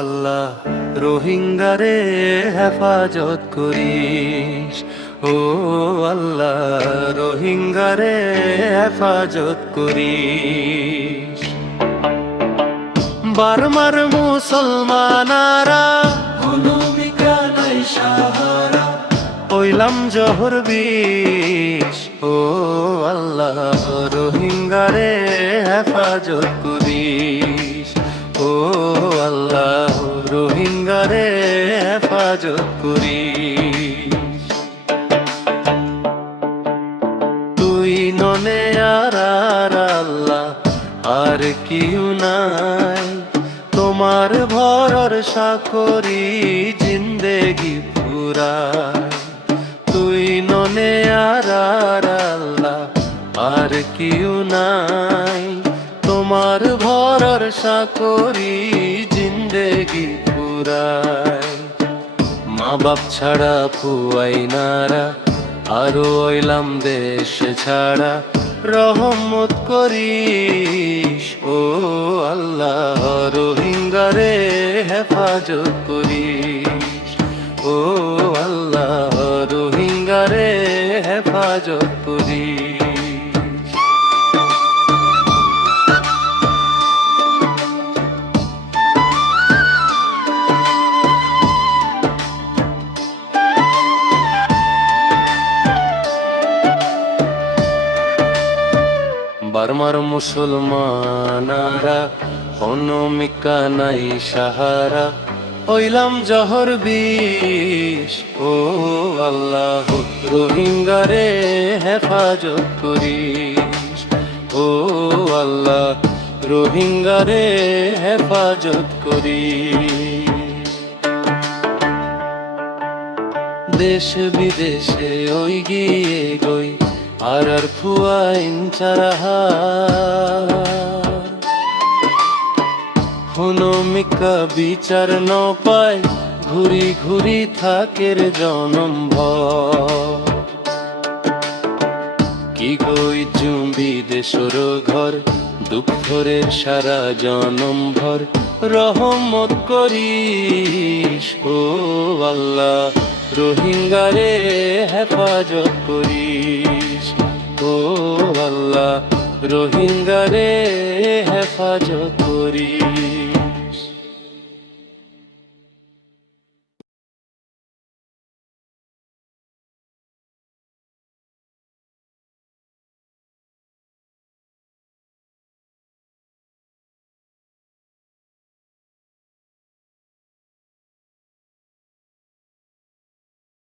আল্লাহ রোহিঙ্গারে হেফাজত করিস। ও আল্লাহ রোহিঙ্গারে হেফাজত করিস। বার্মার মুসলমানারা ভূমিকা নাই সাহারা, হইলাম জহর বিষ। ও আল্লাহ রোহিঙ্গারে হেফাজত করিস। ও আল্লাহ রোহিঙ্গারে হেফাজত করিস। তুই ননে আর আল্লাহ আর কিউ নাই, তোমার ভরসা করি জিন্দেগি পুরাই। তুই ননে আর আল্লাহ আর কিউ নাই, তোমার ভরসা করি জিন্দেগি পুরাই। মা বাপ ছাড়া ফুয়াইনারা আরো হইলাম দেশ ছাড়া, রহমত করিস। ও আল্লাহ রোহিঙ্গারে হেফাজত করিস। ও আল্লাহ রোহিঙ্গারে হেফাজত করিস। বার্মার মুসলমানারা অনমিকা নাই সাহারা, হইলাম জহর বিষ। ও আল্লাহ রোহিঙ্গারে হেফাজত করিস। ও আল্লাহ রোহিঙ্গারে হেফাজত করিস। দেশ বিদেশে ওই গিয়ে গই আর ফুয়াইন চারাহা, হনমিকা বিচার ন পায় ঘুরি ঘুরি থাকের জনম ভর। কি গই জুম্বি দেশর ঘর দুঃখরের সারা জনম ভর, রহমত করিস। ও আল্লাহ রোহিঙ্গারে হেফাজত করিস। ও আল্লাহ রোহিঙ্গারে হেফাজত করিস।